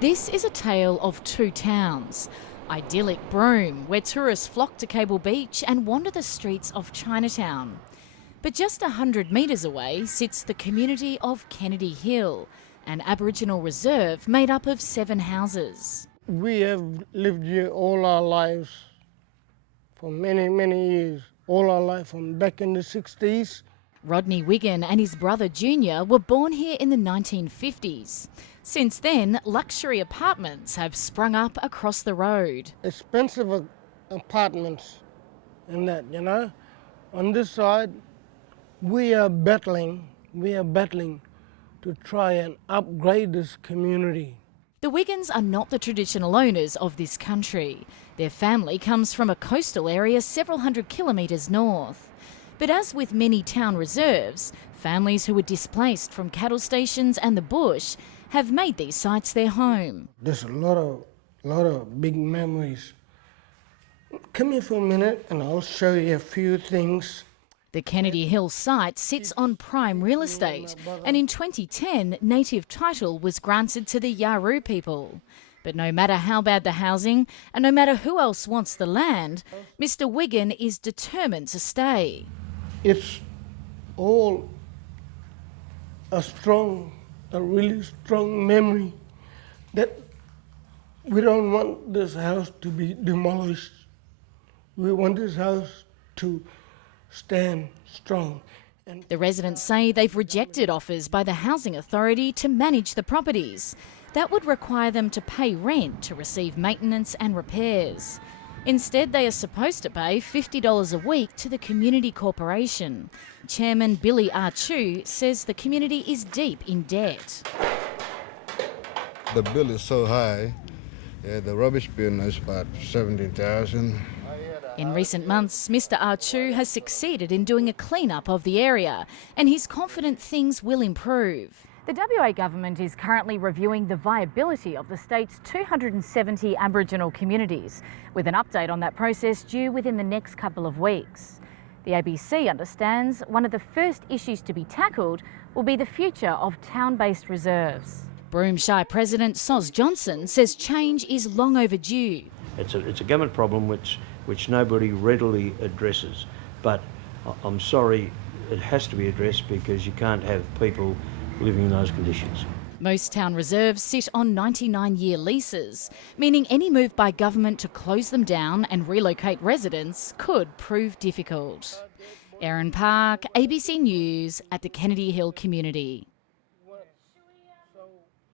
This is a tale of two towns. Idyllic Broome, where tourists flock to Cable Beach and wander the streets of Chinatown. But just 100 metres away sits the community of Kennedy Hill, an Aboriginal reserve made up of 7 houses. We have lived here all our lives for many, many years. All our life from back in the 60s. Rodney Wiggin and his brother Junior were born here in the 1950s. Since then, luxury apartments have sprung up across the road. Expensive apartments and that, you know. On this side, we are battling to try and upgrade this community. The Wiggins are not the traditional owners of this country. Their family comes from a coastal area several hundred kilometres north. But as with many town reserves, families who were displaced from cattle stations and the bush have made these sites their home. There's a lot of big memories. Come here for a minute and I'll show you a few things. The Kennedy Hill site sits on prime real estate, and in 2010 native title was granted to the Yaru people. But no matter how bad the housing and no matter who else wants the land, Mr Wiggin is determined to stay. It's all a really strong memory that we don't want this house to be demolished. We want this house to stand strong. The residents say they've rejected offers by the Housing Authority to manage the properties. That would require them to pay rent to receive maintenance and repairs. Instead, they are supposed to pay $50 a week to the Community Corporation. Chairman Billy Archu says the community is deep in debt. The bill is so high. The rubbish bin is about $17,000. In recent months, Mr Archu has succeeded in doing a clean-up of the area, and he's confident things will improve. The WA government is currently reviewing the viability of the state's 270 Aboriginal communities, with an update on that process due within the next couple of weeks. The ABC understands one of the first issues to be tackled will be the future of town-based reserves. Broome Shire President Soz Johnson says change is long overdue. It's a government problem which nobody readily addresses, but I'm sorry, it has to be addressed because you can't have people living in those conditions. Most town reserves sit on 99-year leases, meaning any move by government to close them down and relocate residents could prove difficult. Erin Park, ABC News at the Kennedy Hill community.